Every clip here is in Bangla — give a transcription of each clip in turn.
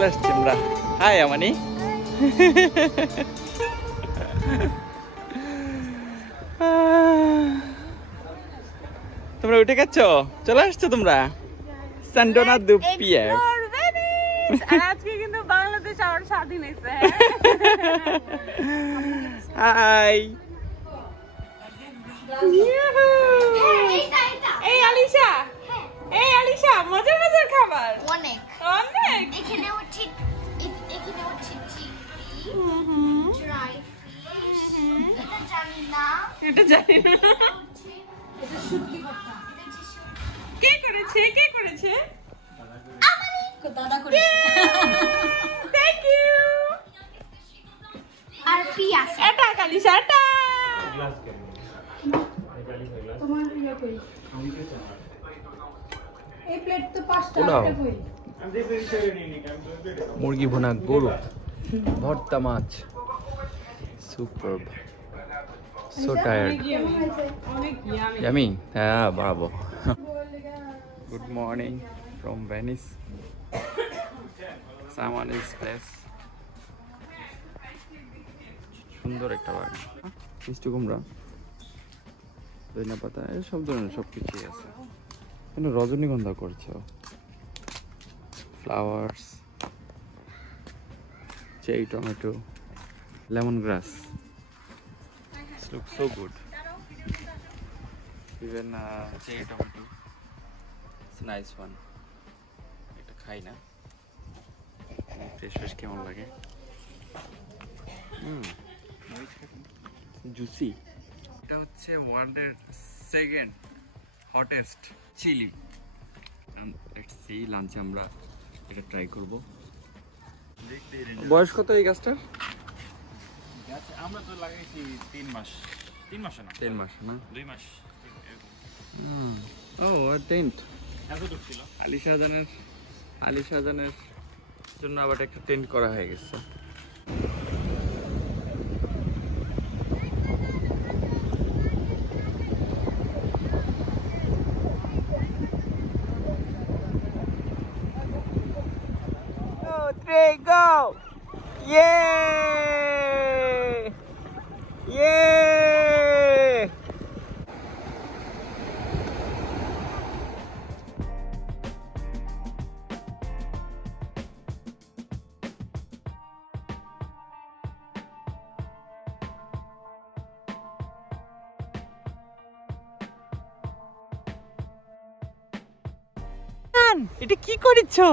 চলে আসছি আমরা। হাই আমানি। তোমরা উঠে গেছ, চলে আসছো তোমরা সান্ডোনা দুপিয়ে। আজকে কিন্তু বাংলাদেশ আমার স্বাধীন হয়েছে। হাই এই আলিশা, এই আলিশা, মজার মজার খাবার অনেক অনেক। এখানে হচ্ছে চিংড়ি, ড্রাই ফিশ, এটা জানি না, এটা জানি না কে করেছে, কে করেছে? দাদা করেছে। Thank you. আর পিয়াজ এটা আলিশা, এটা মুরগি ভুনা, গরু ভর্তা, মাছ। সুপারব, সো টায়ার্ড। অনেক yummy. Yummy? Yeah, bravo. Good morning from Venice. Someone is place. সুন্দর একটা বাগান, মিষ্টি কুমড়া, ধনিয়া পাতা, এই সব ধরনের সব কিছুই আছে। এখানে রজনীগন্ধা করছে, flowers, cherry tomato, lemon glass. Looks so good. Even cherry tomato. It's a nice one. এটা খাই না, ফ্রেশ ফ্রেশ কেমন লাগে। জুসি। এটা হচ্ছে ওয়ার্ল্ডের second hottest chili. Let's see, লাঞ্চে আমরা এটা ট্রাই করব। বয়স কত এই গাছটার? আমরা তো লাগাইছি 3 মাস। 3 মাস না, 3 মাস না, 2 মাস। ও টেন্ট। এতটুকু ছিল। আলী শাহজানের জন্য আবার একটা টেন্ট করা হয়ে গেছে। Go! Yay! Yay! এটা কি করেছো?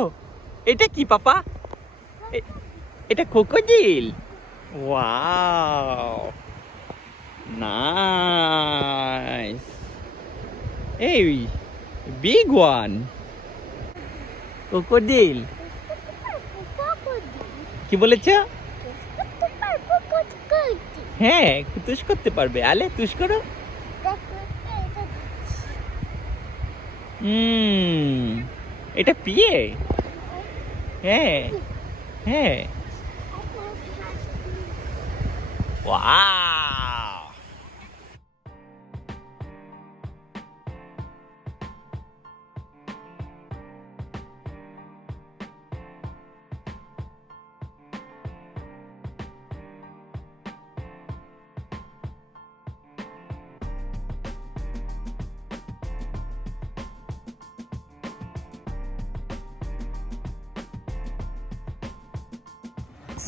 এটা কি পাপা? এটা ক্রোকোডাইল। Wow, nice. এই বিগ ওয়ান ক্রোকোডাইল। কি বলেছ? হ্যাঁ, তুষ করতে পারবে। আলে তুষ করো। এটা পিয়ে। হ্যাঁ হ্যাঁ। Wow!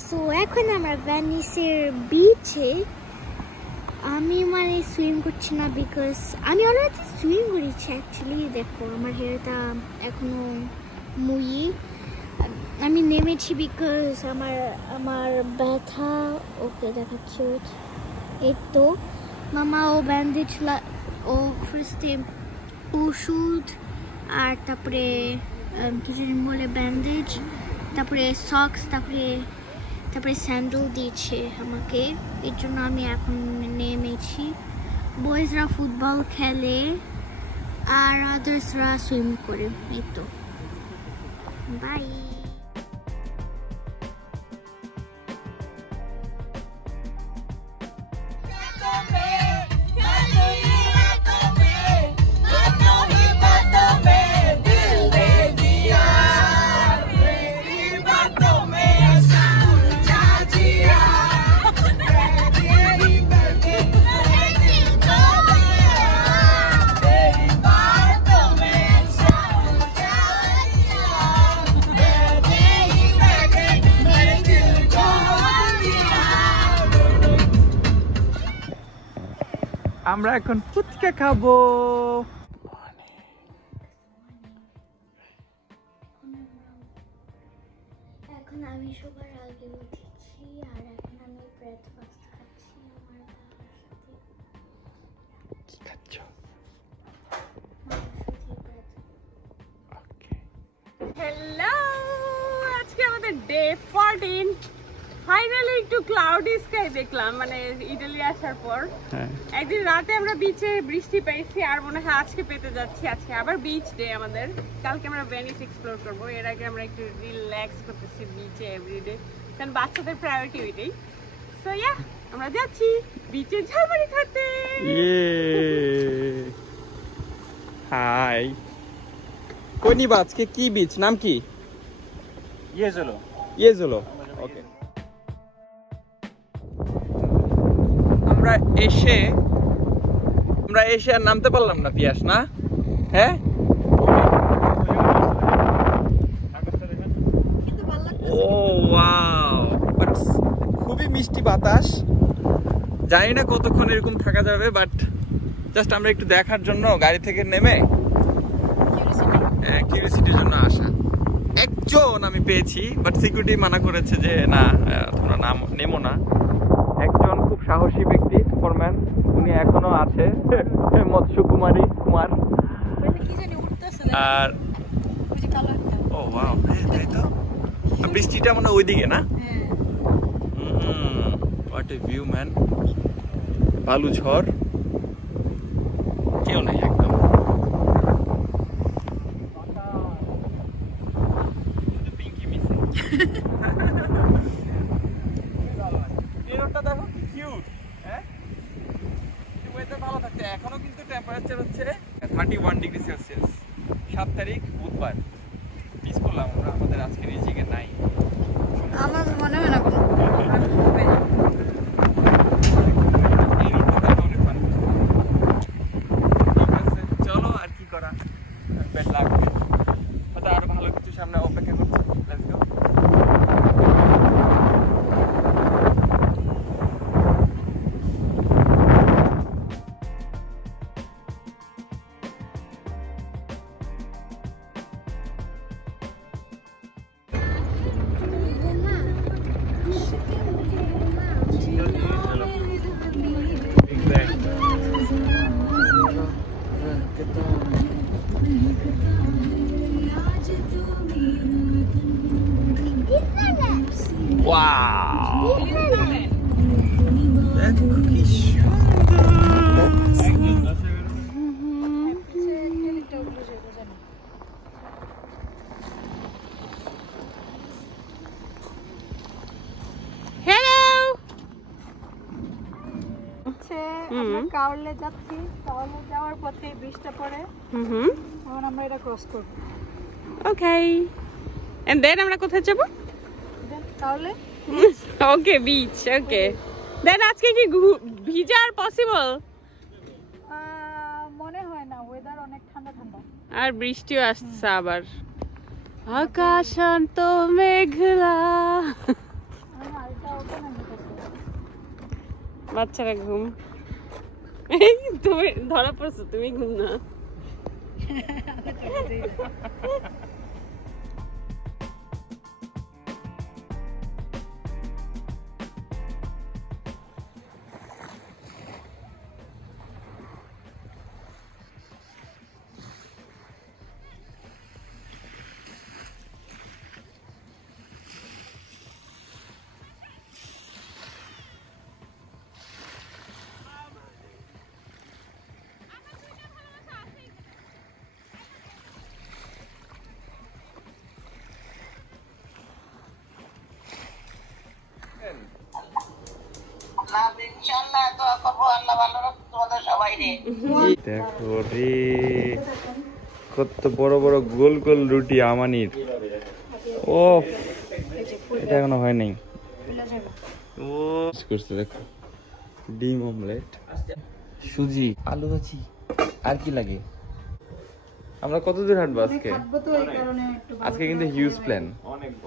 সো এখন আমরা ভেনিসের বিচে। আমি মানে সুইম করছি না, বিকজ আমি অলরেডি সুইম করেছি অ্যাকচুয়ালি। দেখো আমার হেয়ারটা এখনো মুই। আমি নেমেছি বিকজ আমার ব্যথা। ওকে দেখাচ্ছি, এই তো মামা ও ব্যান্ডেজ, ও ফার্স্টে ওষুধ, আর তারপরে কিছু বলে ব্যান্ডেজ, তারপরে সক্স, তারপরে স্যান্ডেল দিয়েছে আমাকে। এর জন্য আমি এখন নেমেছি। বয়েজরা ফুটবল খেলে আর আদার্সরা সুইম করে। এই তো, বাই। Bato আমরা এখন ফুচকা খাবো। এখন আমি সবার আগে উঠেছি আর এখন আমি ব্রেকফাস্ট খাচ্ছি আমার বাবার সাথে। কি খাচ্ছ? হ্যালো, আজকে আমাদের ডে 14। ফাইনালি একটু ক্লাউডি স্কাই দেখলাম, মানে ইটালি আসার পর। একদিন রাতে আমরা বিচে বৃষ্টি পেয়েছি, আর মনে হয় আজকে পেতে যাচ্ছি। আজকে আবার বিচ ডে আমাদের। কালকে আমরা ভেনিস এক্সপ্লোর করবো। এর আগে আমরা একটু রিল্যাক্স করতেছি বিচে এভরিডে, কারণ বাচ্চাদের প্রায়োরিটি ওইটাই। সো ইয়া, আমরা যাচ্ছি বিচে ঝালমুড়ি খেতে। হাই, কই নিবা আজকে? কি বিচ, নাম কি? ইয়েজোলো। ওকে, আমরা এসে আর নামতে পারলাম না পিয়াস, না? হ্যাঁ, ও ওয়াও, খুবই মিষ্টি বাতাস। জানি না কতক্ষণ এরকম থাকা যাবে, বাট জাস্ট আমরা একটু দেখার জন্য গাড়ি থেকে নেমে কিউরিওসিটির জন্য আসা। একজন আমি পেয়েছি, বাট সিকিউরিটি মানা করেছে যে না, তোমরা নাম নেমো না। একজন খুব সাহসী ব্যক্তি, সুপারম্যান, উনি এখনো আছে, মৎস্য কুমার। আর ও ওয়াও, তাই তো, বৃষ্টিটা মনে ওইদিকে না? What a view man. বালু ঝড়, কেউ নেই একদম। এখনো কিন্তু টেম্পারেচার হচ্ছে 31 ডিগ্রি সেলসিয়াস। 7 তারিখ বুধবার। মিস করলাম আমরা আমাদের আজকের এই জায়গায় নাই। আমার মনে হয় না কোনো চলো, আর কি করা, বেড লাগবে, হয়তো আরো ভালো কিছু সামনে অপেক্ষা করছে। Let's go. Wow! That's cookie আমরা কাউলে যাচ্ছি। কাউলে যাওয়ার পথে বৃষ্টি পড়ে, এখন আমরা এটা ক্রস করব। ওকে, এন্ড দেন আমরা কোথায় যাব? কাউলে। ওকে, বিচ। ওকে, দেন আজকে কি ভিজার পসিবল? মনে হয় না, ওয়েদার অনেক ঠান্ডা ঠান্ডা, আর বৃষ্টিও আসছে আবার। আকাশ শান্ত মেঘলা। বাচ্চারা ঘুম, তুমি ধরা পড়ছো, তুমি ঘুম না। দেখো রে, কত বড় বড় গোল গোল রুটি আমানির। ও, এটা এখনো হয় নাই। ও করছে, দেখো, ডিম অমলেট, সুজি, আলু ভাজি, আর কি লাগে? আমরা কত দূর হাঁটবো আজকে? আজকে কিন্তু হিউজ প্ল্যান,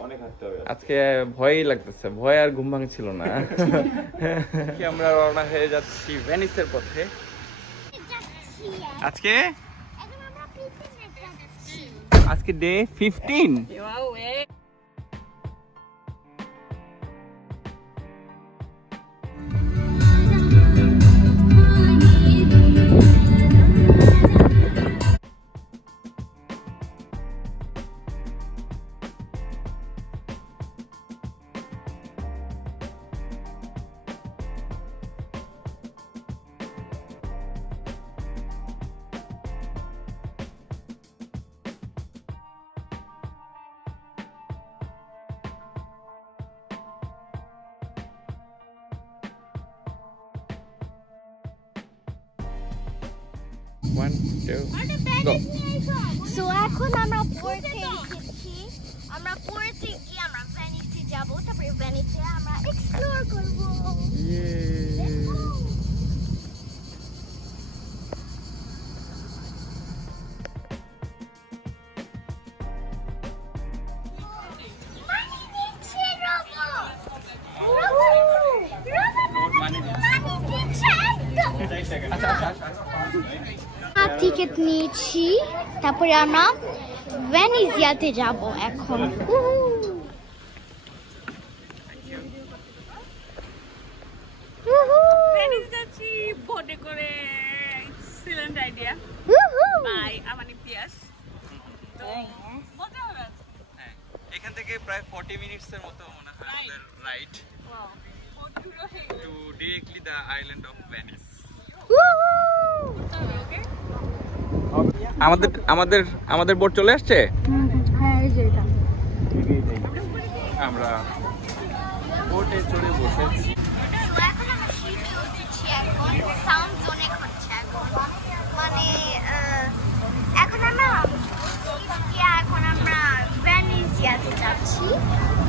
অনেক হাঁটতে হবে আজকে। ভয়ই লাগতেছে, ভয় আর ঘুম ভাঙছিল না। আমরা রওনা হয়ে যাচ্ছি ভেনিসের পথে। আজকে এখন আমরা পিকনিকে যাচ্ছি। আজকে day 15। Wow, eh? One, two, go. So এখন আমরা পড়তে এসেছি। আমরা পড়তে গিয়ে আমরা ভেনিসে যাব, তারপরে ভেনিসে আমরা এক্সপ্লোর করব। মানি দিচ্ছে রোবট। মানি দিচ্ছে একদম। টিকিট নিয়েছি, তারপরে আমরা ভেনিসিয়াতে যাব এখন। ভেনিস যাচ্ছি বোটে করে। এক্সিলেন্ট আইডিয়া বাই আমানি পিয়াস। তো মজা হবে আজকে। এখান থেকে প্রায় 40 মিনিটসের মতো মনে হয় আমাদের রাইড বোট ঘুরে হয়ে গেল। To directly the island of Venice. Okay আমাদের আমাদের আমাদের বোট চলে আসছে। হ্যাঁ, এই যে এটা। আমরা বোটে চড়ে বসেছি। এখন আমরা শিপে উঠেছি, এখন সাউন্ড জোনে হচ্ছে এখন। মানে এখন আমরা ভেনিসিয়াতে যাচ্ছি।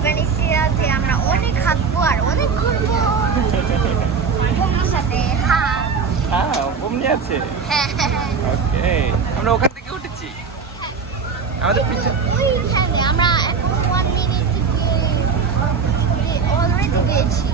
ভেনিসিয়াতে আমরা অনেক হাঁটবো আর অনেক ঘুরবো বন্ধুর সাথে। হ্যাঁ অমনি আছে। হ্যাঁ ওকে, আমরা ওখান থেকে উঠেছি। আমাদের পিছনে ওইখানে আমরা এখন 1 মিনিট অলরেডি গেছি।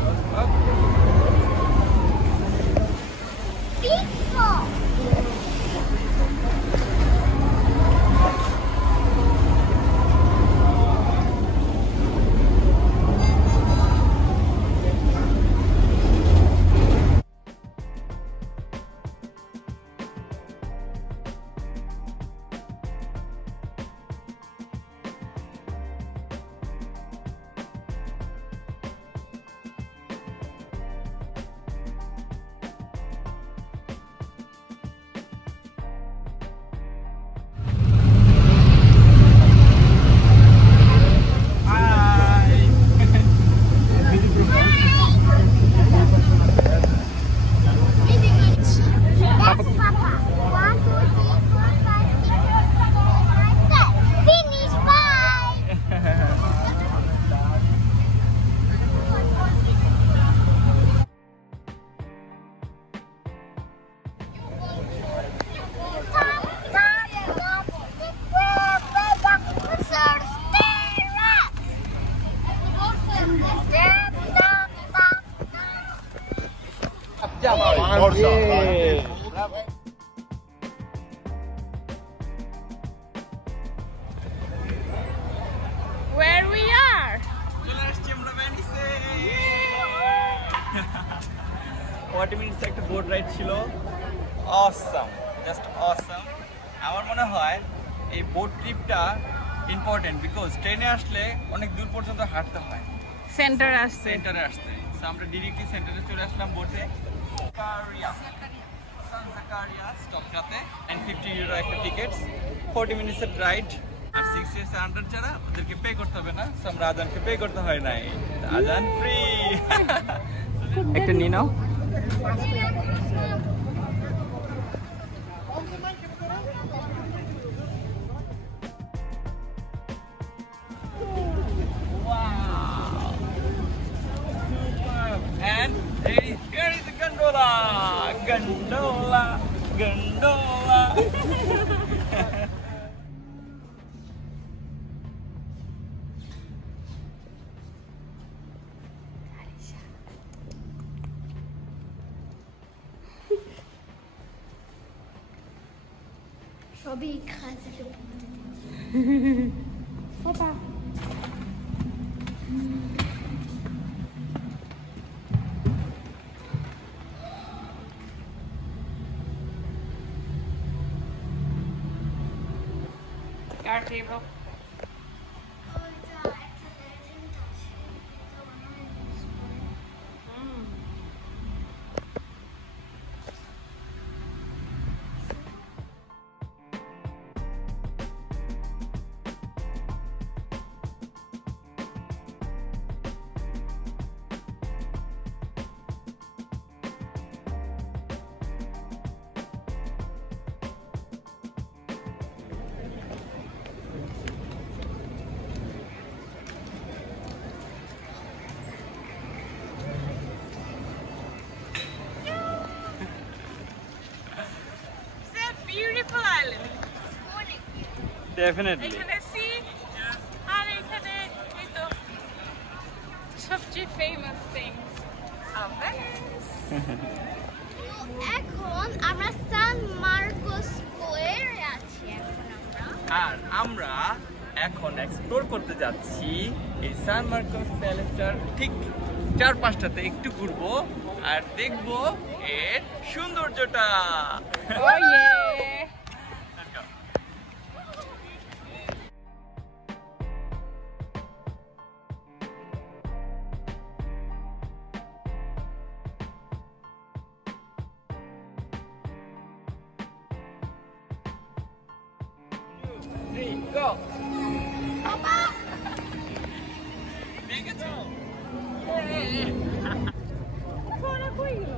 Where we are? চলে আসছি আমরা ভেনিসে। 40 মিনিটস একটা বোট রাইড ছিল। Awesome, just awesome. আমার মনে হয় এই বোট ট্রিপটা ইম্পর্টেন্ট, বিকজ ট্রেনে আসলে অনেক দূর পর্যন্ত হাঁটতে হয় সেন্টার আসছে। সেন্টারে আসতে। সো আমরা ডিরেক্টলি সেন্টারে চলে আসলাম বোটে। সানজাকারিয়া স্টপটাতে, and 50 ইউরো একটা টিকিট, 40 মিনিটসের রাইড। আর 6 ইয়ার্স আন্ডার যারা, ওদেরকে পে করতে হবে না। সো আমরা আজানকে পে করতে হয় নাই, আজান ফ্রি। একটা নিয়ে নাও। And here is the gondola. Gondola, gondola. সবই খাসি Papa. Our table. Beautiful island. Definitely. এখানে sea আর এখানে এই তো সবচেয়ে famous things of Venice. এখন আমরা সান মার্কোস স্কয়ারে আছি আর আমরা এখন এক্সপ্লোর করতে যাচ্ছি এই সান মার্কোস প্যালেসটার ঠিক চারপাশটাতে একটু ঘুরবো আর দেখবো এর সৌন্দর্যটা। Oh yeah. Go! বাবা দেখেছো? ওরা কই গেল?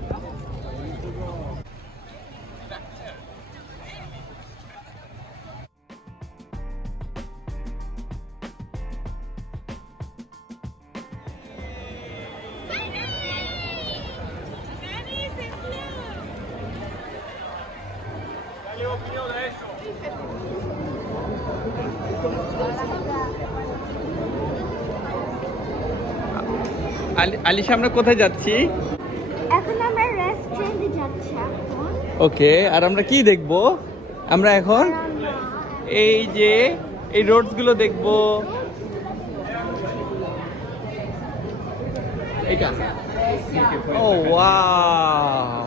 আলিশা আমরা কোথায় যাচ্ছি? এখন আমরা রেস্টুরেন্টে যাচ্ছি এখন ওকে, আর আমরা কি দেখবো? আমরা এখন এই যে এই রোডস গুলো দেখবো। এটা ও ওয়াও,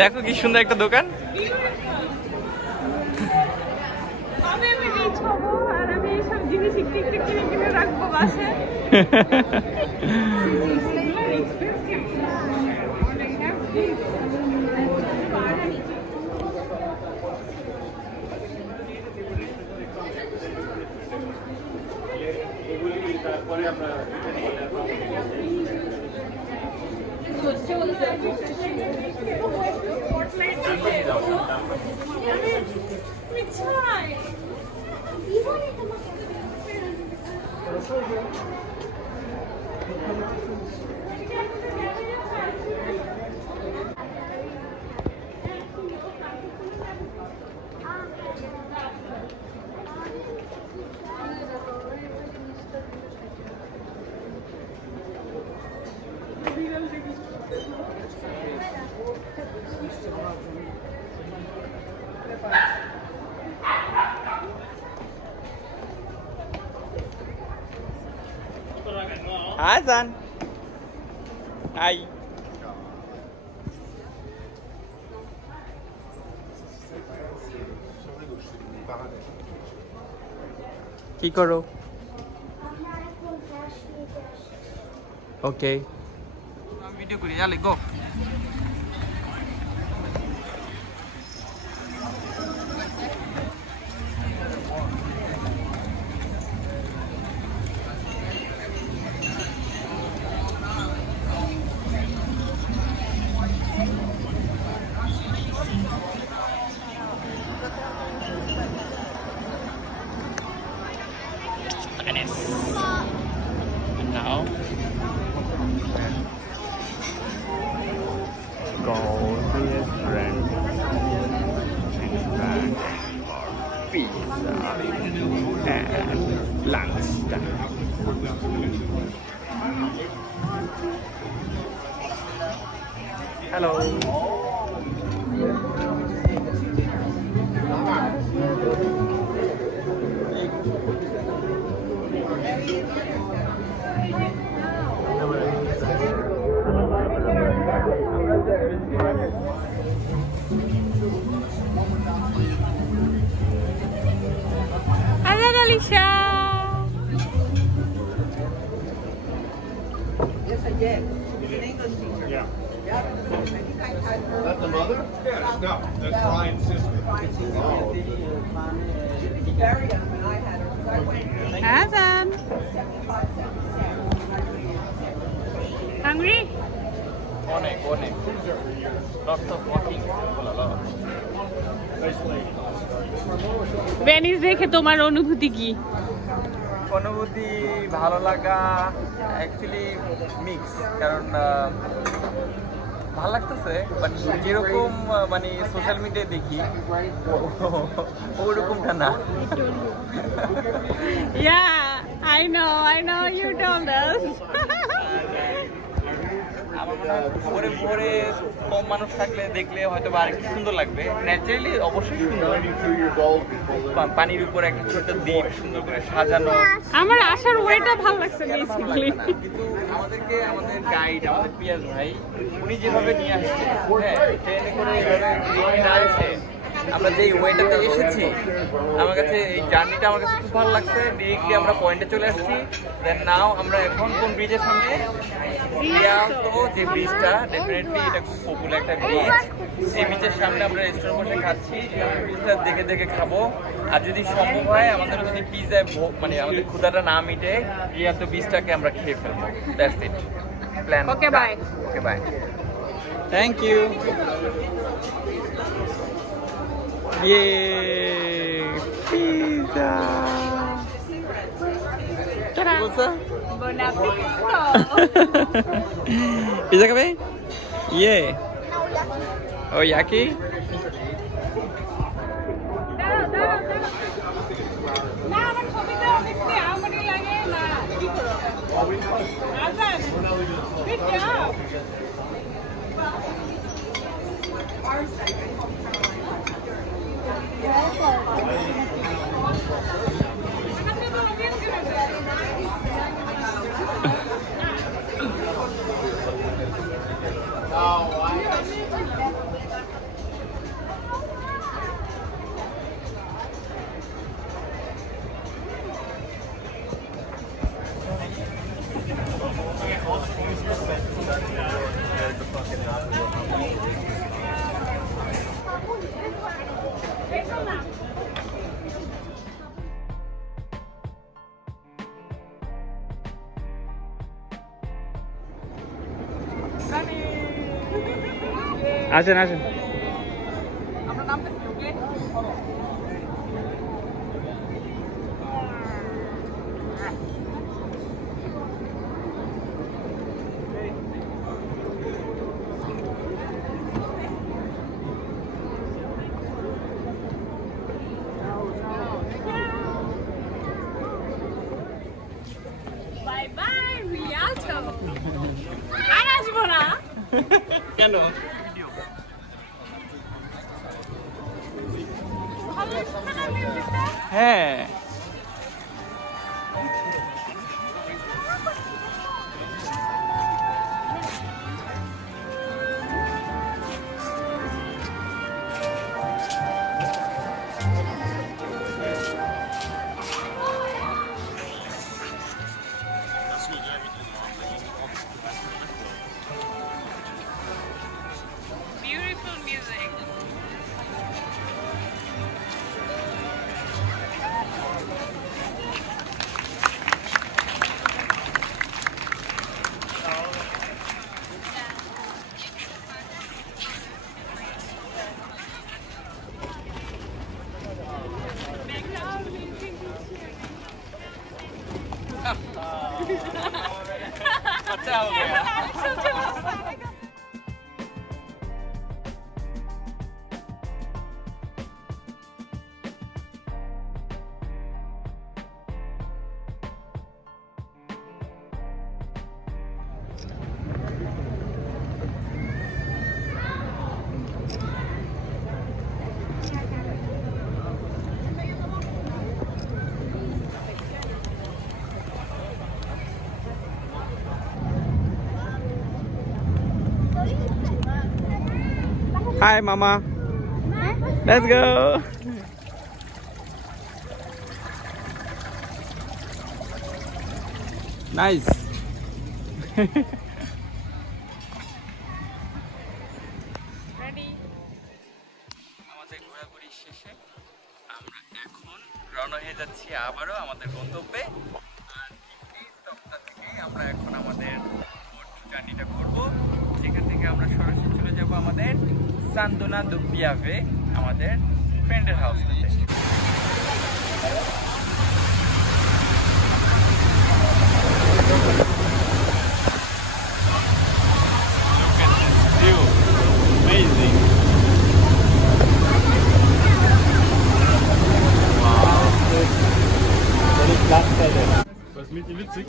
দেখো কি সুন্দর একটা দোকান। আমি রিচ হবো আর আমি এইসব জিনিস একটু একটু কিনে কিনে রাখবো বাসায়। Azan. Hi. কি করো? ওকে, আমি ভিডিও করি, চলে গো। And now go to a friend and back for pizza and lunch time. Hello. Hello, Alicia. Yes, I did. She's an English teacher. Yeah. Yeah. I think I had her. That's the mother? Yeah, no, that's Ryan's sister. She was very young when I had her. 'Cause I went Awesome. 75, 77. Hungry? অনেক অনেক lots of walking. ভেনিস দেখে তোমার অনুভূতি কি? অনুভূতি ভালো লাগা অ্যাকচুয়ালি মিক্স, কারণ ভালো লাগতেছে, বাট যেরকম মানে সোশ্যাল মিডিয়ায় দেখি ওরকমটা না। Yeah, I know you told us. আমার মনে হয় ভোরে ভোরে কম মানুষ থাকলে দেখলে হয়তো বা আরেকটু সুন্দর লাগবে। ন্যাচারালি অবশ্যই সুন্দর, পানির উপর একটা ছোট্ট দ্বীপ সুন্দর করে সাজানো। আমার আসার ওয়েটা ভালো লাগছে কেন ভালো বেসিক্যালি। লাগবে না? কিন্তু আমাদেরকে আমাদের গাইড আমাদের পিয়াজ ভাই উনি যেভাবে নিয়ে আসছে, হ্যাঁ ট্রেনে করে এইভাবে না এসে আমরা যে ওয়েটাতে এসেছি, আমার কাছে এই জার্নিটা আমার কাছে খুব ভালো লাগছে। ডিরেক্টলি আমরা পয়েন্টে চলে আসছি। দেন নাও আমরা এখন কোন ব্রিজের সামনে, রিয়ালতো যে ব্রিজটা, ডেফিনেটলি এটা খুব পপুলার একটা ব্রিজ। সেই ব্রিজের সামনে আমরা রেস্টুরেন্ট বসে খাচ্ছি, ব্রিজটা দেখে দেখে খাবো। আর যদি সম্ভব হয় আমাদের যদি পিজায় মানে আমাদের ক্ষুধাটা না মিটে, রিয়ালতো ব্রিজটাকে আমরা খেয়ে ফেলবো। That's it plan. Okay, bye. Okay bye, thank you. Yay! Pizza! Ta-da. What's Bon appetito. Pizza খাবে? Yay! Oh, yaki? দাঁড়াও। না, আমার ছবিটা দেখতে আমারই লাগে না। Azad, good job. আসেন আসেন। আমরা নামতেছি, ওকে? Bye bye, Rialto. আর আসবো না। কেন? ভালো লাগছে না মিউজিকটা? হ্যাঁ Beautiful music. अच्छा हो गया। Hi, Mama. Let's go. Nice. Ready? আমাদের ঘোরাঘুরি শেষে আমরা এখন রওনা হয়ে যাচ্ছি আবারও আমাদের গন্তব্যে। আর এই স্টপটা থেকে আমরা এখন আমাদের জার্নিটা করব, যেখান থেকে আমরা সরাসরি চলে যাব আমাদের সান্দোনা দু পিয়াভে, আমাদের ফ্রেন্ডের হাউসটাতে। Amazing. Was mit dir witzig?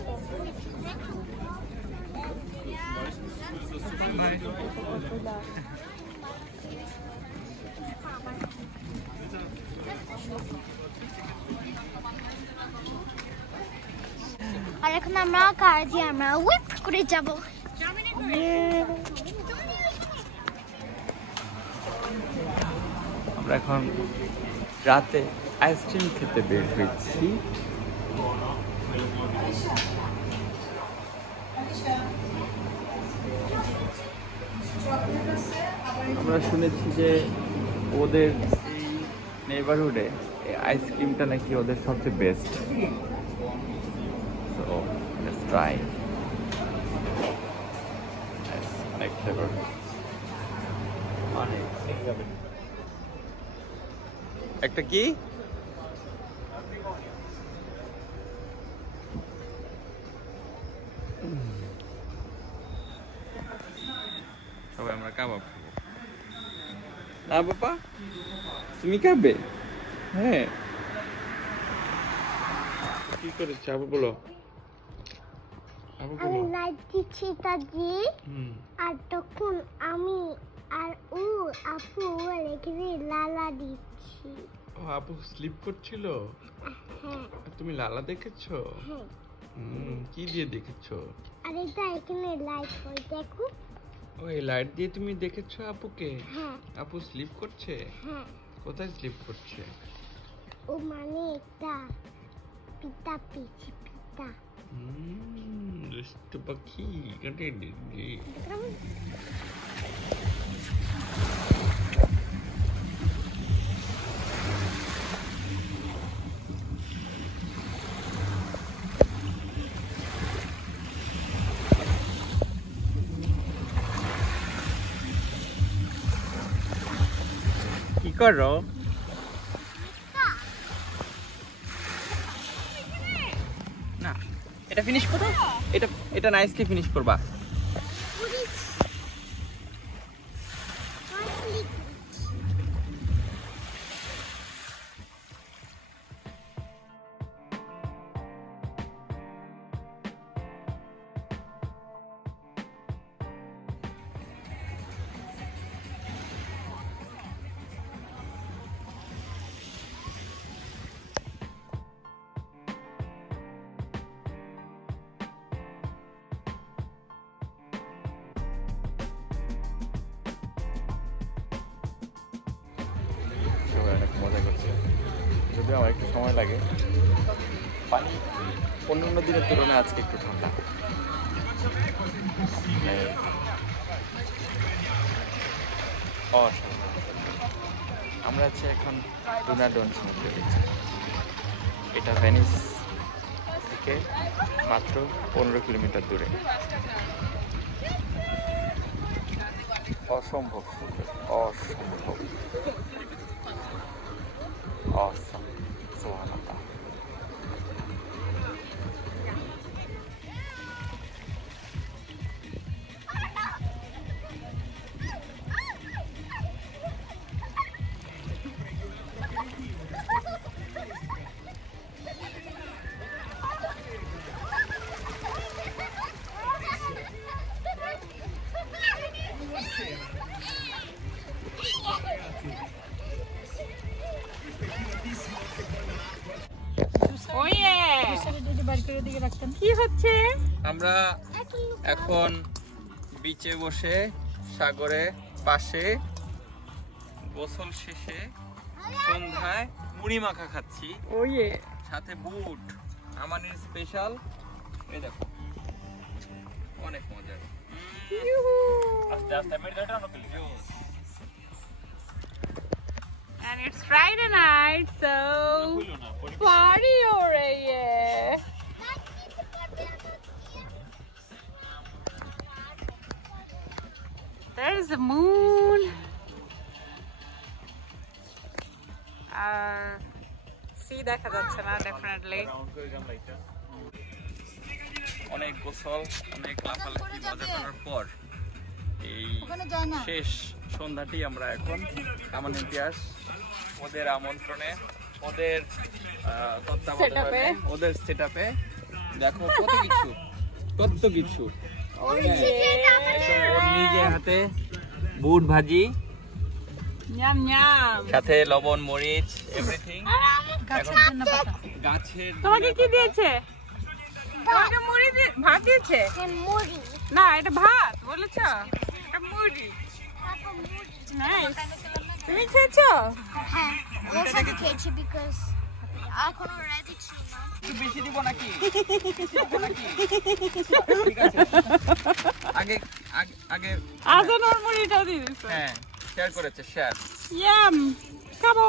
আর এখন আমরা কার দিয়ে আমরা উইপ করে যাব। আমরা এখন রাতে আইসক্রিম খেতে বের হয়েছি। আমরা শুনেছি যে ওদের এই নেইবারহুডে আইসক্রিমটা নাকি ওদের সবচেয়ে বেস্ট। So let's try. অনেক ফ্লেভার, একটা কি সবাই আমরা কাবাব খাবো না বাবা? তুমি খাবে? হ্যাঁ, কি করেছে আবু বলো? আমি লাইট দিচ্ছি দাদি, আর তখন আমি আর ও আপু রেখে লালা দিচ্ছি। ও আপু স্লিপ করছিল? হ্যাঁ। তুমি লালা দেখেছো? হ্যাঁ। কি দিয়ে দেখেছো? আর এটা এখানে লাইট হয় দেখো। ওই লাইট দিয়ে তুমি দেখেছো আপুকে? হ্যাঁ। আপু স্লিপ করছে? হ্যাঁ। কোথায় স্লিপ করছে? ও মানে একটা পিতা পেয়েছি, পিতা। দুষ্টু পাখি কাটে দিদি। কি করো? না, এটা ফিনিশ করো। এটা নাইসলি ফিনিশ করবা। অনেক মজা করছে, যদিও আমার একটু সময় লাগে। পানি অন্যান্য দিনের তুলনায় আজকে একটু ঠান্ডা। আমরা আছি এখন ডুনাডন সমুদ্রে রয়েছে। এটা ভেনিস থেকে মাত্র 15 কিলোমিটার দূরে। অসম্ভব সুন্দর, অসম্ভব awesome. সুবহানাল্লাহ। কি হচ্ছে? আমরা এখন বিচে বসে সাগরে পাশে গোসল শেষে সন্ধ্যায় মুড়ি মাখা খাচ্ছি, ওয়ে সাথে বুট আমাদের স্পেশাল। এই দেখো অনেক মজার। And it's Friday night, so party हो रही है। There is the moon. See দেখা যাচ্ছে না definitely. অনেক গোসল, অনেক লাফালাফি মজা করার পর এই শেষ সন্ধ্যাটি আমরা এখন কামান ইতিহাস ওদের আমন্ত্রণে, ওদের তত্ত্বাবধানে, ওদের সেটআপে দেখো কত কিছু ওর নিজে হাতে বুট ভাজি, Yum yum. সাথে লবণ মরিচ এভরিথিং। গাছের তোমাকে কি দিয়েছে? তোমাকে মুড়ি ভাত দিয়েছে? মুড়ি না এটা ভাত বলেছ, এটা মুড়ি। নাইস। তুমি খেয়েছো? হ্যাঁ ওর সাথে খেয়েছি বিকজ এখনো রেডি ছিল না। একটু বেশি দিব নাকি? ঠিক আছে, আগে আগে আজন ওর মুড়িটাও দিয়ে দিছো। হ্যাঁ শেয়ার করেছে, শেয়ার। ইয়াম খাবো।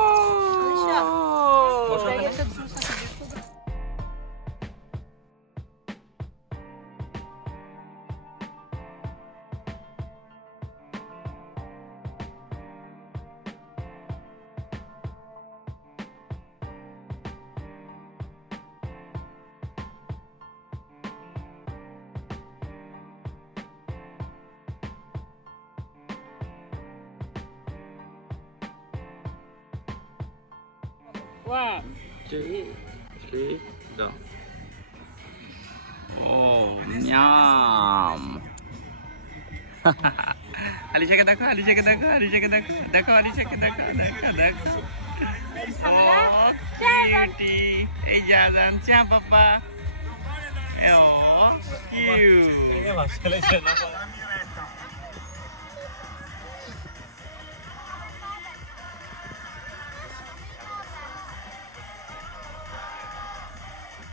One, 2, 3, go. Oh, yum. আলিশাকে দেখো, আলিশাকে দেখো, আলিশাকে দেখো, দেখো আলিশাকে দেখো, দেখো দেখো। Oh, cutie. এই যা জানছে পাপা। Oh, cute.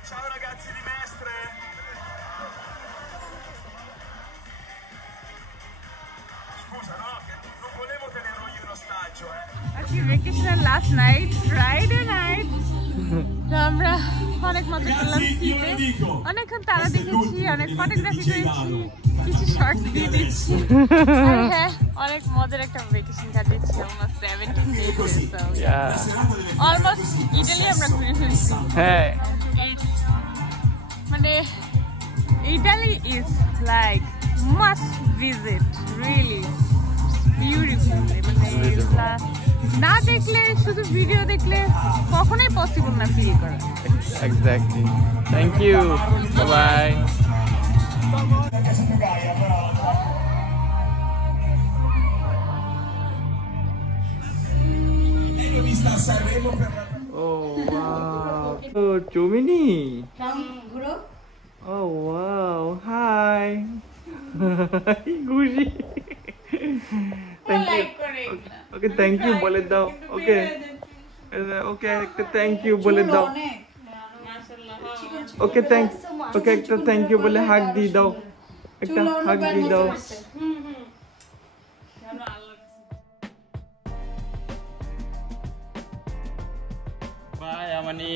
Ciao ragazzi di Mestre! Scusa, no, che non volevo tenerlo io in ostaggio, আজকে ভ্যাকেশনের লাস্ট নাইট, ফ্রাইডে নাইট। তো আমরা অনেক মজা করলাম শীতে, অনেকক্ষণ তারা দেখেছি, অনেক ফটোগ্রাফি করেছি, কিছু শর্টস দিয়ে দিচ্ছি। আর হ্যাঁ অনেক মজার একটা ভ্যাকেশন কাটিয়েছি, almost 17 days, so almost Italy আমরা ঘুরে ফেলছি। হ্যাঁ মানে Italy is like must visit, really beautiful. মানে না দেখলে, শুধু ভিডিও দেখলে কখনোই পসিবল না ফিল করা। Exactly. Thank you, bye. Oh wow! Oh, Chumini! Oh wow! Hi! Gushi! Thank you. Okay, thank you. बोले दो. Okay. Okay, thank you. बोले दो. Okay, thanks. Okay, thank you. बोले hug दी दो. एक hug दी दो. Bye, Amani.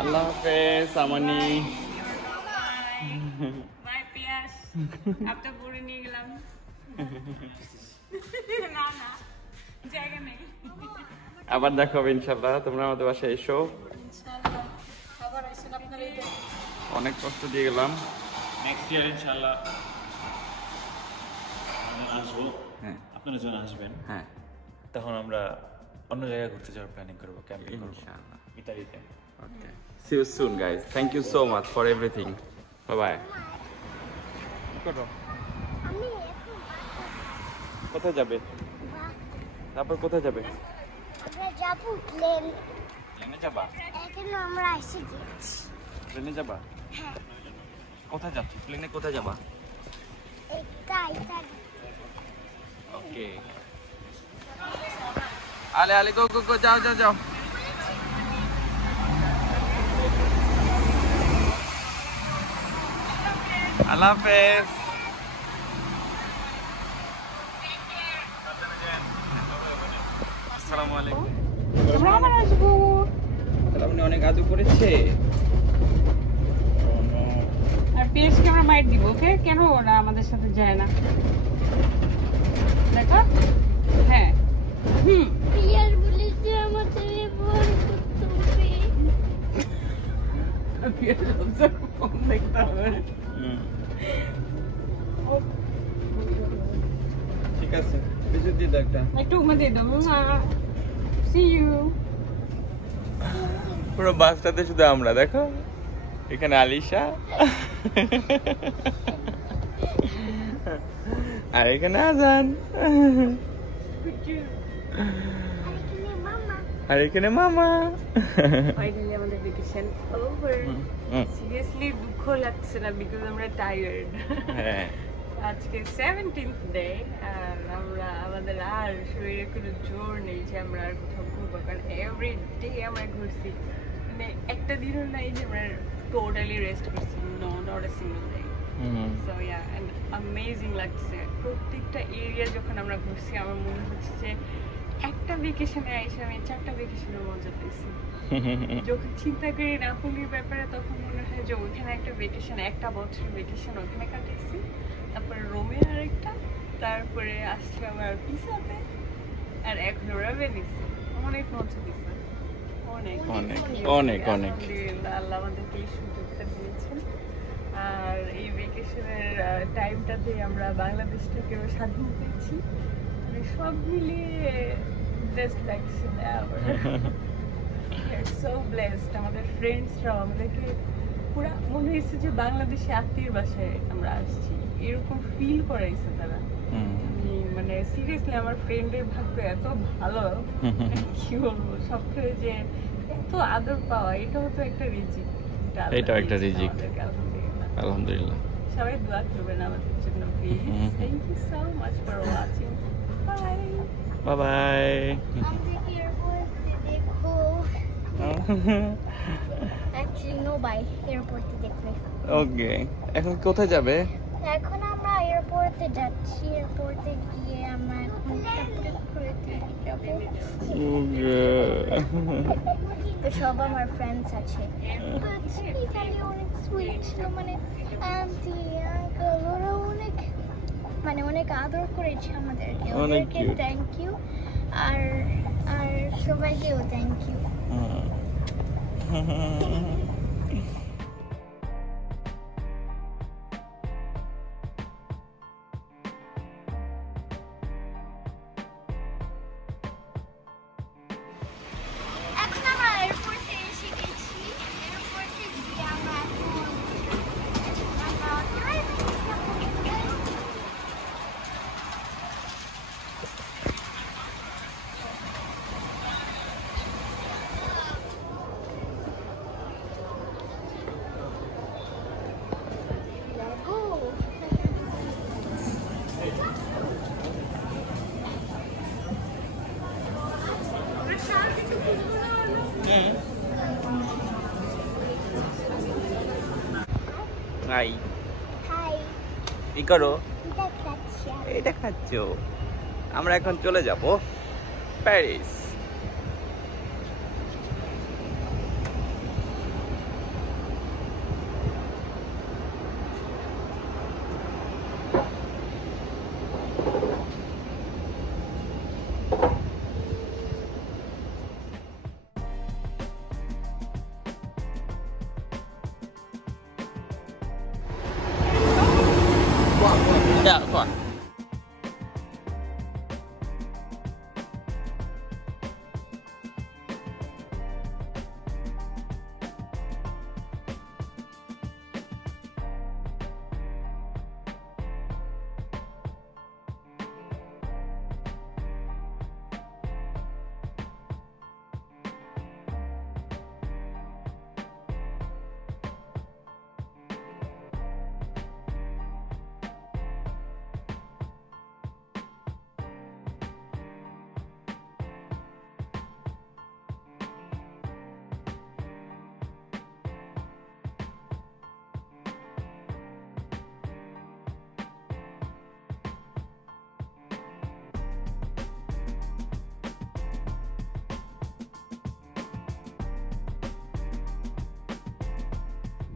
Allah Hafiz, Amani. Bye Piyas, আপনি ঘুরে নিয়ে গেলাম। না না জায়গা নেই। আবার দেখা হবে ইনশাআল্লাহ, তোমরা আমাদের বাসায় এসো। অনেক কষ্ট দিয়ে গেলাম। নেক্সট ইয়ার ইনশাআল্লাহ আমরা আসবো। হ্যাঁ আপনারা যখন আসবেন হ্যাঁ তখন আমরা অন্য জায়গায় ঘুরতে যাওয়ার প্ল্যানিং করবো, ক্যাম্পিং করবো ইনশাআল্লাহ। ইতালিতে। Okay. See you soon, guys. Thank you so much for everything. Bye bye. আমি কোথায় যাবে? তারপর কোথায় যাবে? আমরা যাবো প্লেন। প্লেনে যাবা? এখন আমরা এসে গেছি। প্লেনে যাবা? হ্যাঁ কোথায় যাচ্ছ? প্লেনে কোথায় যাবা? এটা ইতালি। ওকে। আলে আলে গো গো গো যাও যাও যাও আল্লাহ হাফেজ আসসালামু আলাইকুম আমরা আবার আসবো। তাহলে আপনি অনেক আদু করেছে আর পিএসকে আমরা মাইট দিব, ওকে? কেন ওরা আমাদের সাথে যায় না দেখো? হ্যাঁ পিয়ার বলেছে আমাদের ভর করতে হবে। দেখতে হবে। ঠিক আছে বিজু দিয়ে দাও একটা একটু উমা দিয়ে দাও। See you. পুরো বাসটাতে শুধু আমরা দেখো এখানে আলিশা আর এখানে আজান আর এখানে মামা ফাইনালি আমাদের ভ্যাকেশন ওভার। সিরিয়াসলি দুঃখ লাগছে না বিকজ আমরা টায়ার্ড। হ্যাঁ আজকে 17th ডে আর আমরা আমাদের আর শরীরে কোনো জোর নেই যে আমরা আর কোথাও ঘুরবো, কারণ এভরি ডে আমরা ঘুরছি, মানে একটা দিনও নাই যে আমরা টোটালি রেস্ট করছি। No not a single day. So yeah and amazing লাগছে। প্রত্যেকটা এরিয়া যখন আমরা ঘুরছি আমার মনে হচ্ছে যে একটা ভ্যাকেশনে এসে আমি 4টা ভ্যাকেশনের মজা পেয়েছি। যখন চিন্তা করি নাপুলির ব্যাপারে তখন মনে হয় যে ওইখানে একটা ভ্যাকেশন, একটা বছর ভ্যাকেশন ওখানে কাটিয়েছি, তারপরে রোমে আরেকটা, তারপরে আসছে আবার পিসাতে, আর এখন ওরা ভেনিসে। অনেক মজা দিচ্ছে, অনেক অনেক অনেক অনেক আলহামদুলিল্লাহ আল্লাহ আমাদেরকে এই সুযোগটা দিয়েছেন। আর এই ভ্যাকেশনের টাইমটাতে আমরা বাংলাদেশটাকেও স্বাধীন পেয়েছি, মানে সব মিলিয়ে best vacation ever. So blessed. আমাদের ফ্রেন্ডসরাও আমাদেরকে পুরো মনে হয়েছে যে বাংলাদেশে আত্মীয়ের বাসায় আমরা আসছি, এরকম ফিল করাইছে তারা। মানে সিরিয়াসলি আমার ফ্রেন্ডের ভাগ্য এত ভালো, কি বলবো, সবথেকে যে এত আদর পাওয়া, এটাও তো একটা রিজিক। এটাও একটা রিজিক। আলহামদুলিল্লাহ। আলহামদুলিল্লাহ। সবাই দোয়া করবেন আমাদের জন্য please. Thank you so much for watching. Bye bye আমাদের এয়ারপোর্টে দেখো। অ্যাকচুয়ালি নো বাই, এয়ারপোর্টে দেখবে। ওকে এখন কোথায় যাবে? এখন আমরা এয়ারপোর্টে যাচ্ছি। এয়ারপোর্টে গিয়ে আমরা এখন তারপরে যাবো। তো সব আমার ফ্রেন্ডস আছে। এখানে অনেক সুইট ছিল, মানে আন্টি আঙ্কেল ওরা অনেক মানে অনেক আদর করেছে আমাদেরকে। ওদেরকে থ্যাংক ইউ, আর আর সবাইকেও থ্যাংক ইউ। এখন আমরা এয়ারপোর্টে এসে গেছি। এয়ারপোর্টে গিয়ে আমরা হাই হাই, কি করো? এটা খাচ্ছি। এটা খাচ্ছ? আমরা এখন চলে যাব Paris. Yeah, go on.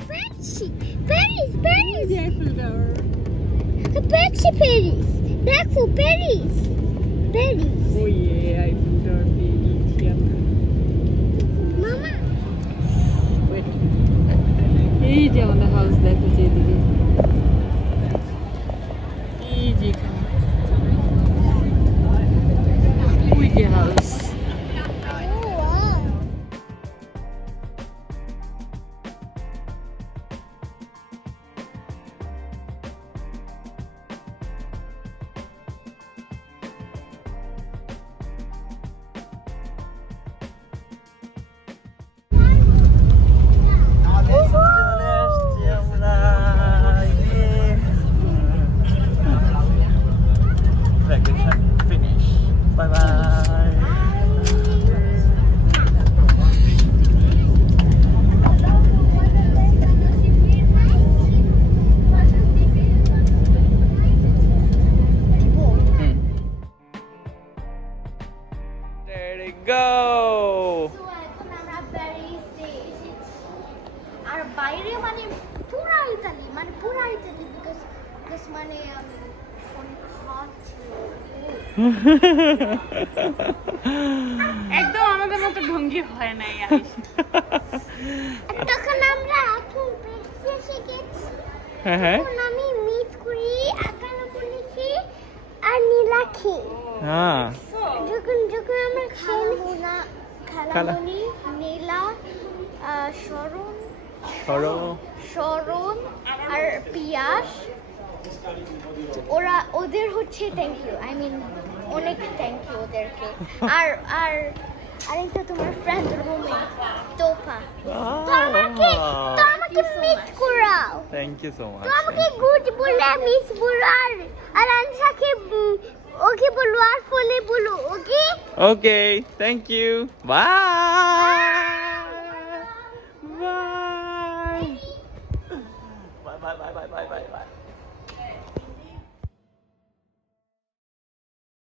Betsy, Paris, Paris, Eiffel Tower. Betsy, Paris. দেখো Paris, Paris. Oh yeah, Eiffel Tower পেয়েছি আমরা। মামা Wait. এই যে আমাদের হাউস দেখো যেদিকে। এই যে এখানে। ওই যে হাউস। There you go. এখন আমরা প্যারিসে এসেছি। আর বাইরে মানে পুরা ইতালি, মানে পুরা ইতালি, বিকজ মানে অনেক হট ছিল। একদম আমাদের মতো ঢঙ্গি হয় নাই আর তখন আমরা এখন প্যারিসে এসে গেছি। হ্যাঁ এখন আমি মিট করি, আকানাপুলিকে আর নীলাকে। হ্যাঁ যখন যখন আমরা খেলবো না, খেলাবনি নীলা, শরণ আর পিয়াস, ওদের হচ্ছে থ্যাংক ইউ, আই মিন অনেক থ্যাংক ইউ ওদেরকে। আর আর আরেকটা তোমার ফ্রেন্ড রুমে তোফা, তো আমাকে মিট করাও। Thank you so much. তো আমাকে গুড বলে মিস বলো, আর আনসাকে ওকে বলো, আর ফলে বলো, okay? Okay thank you by.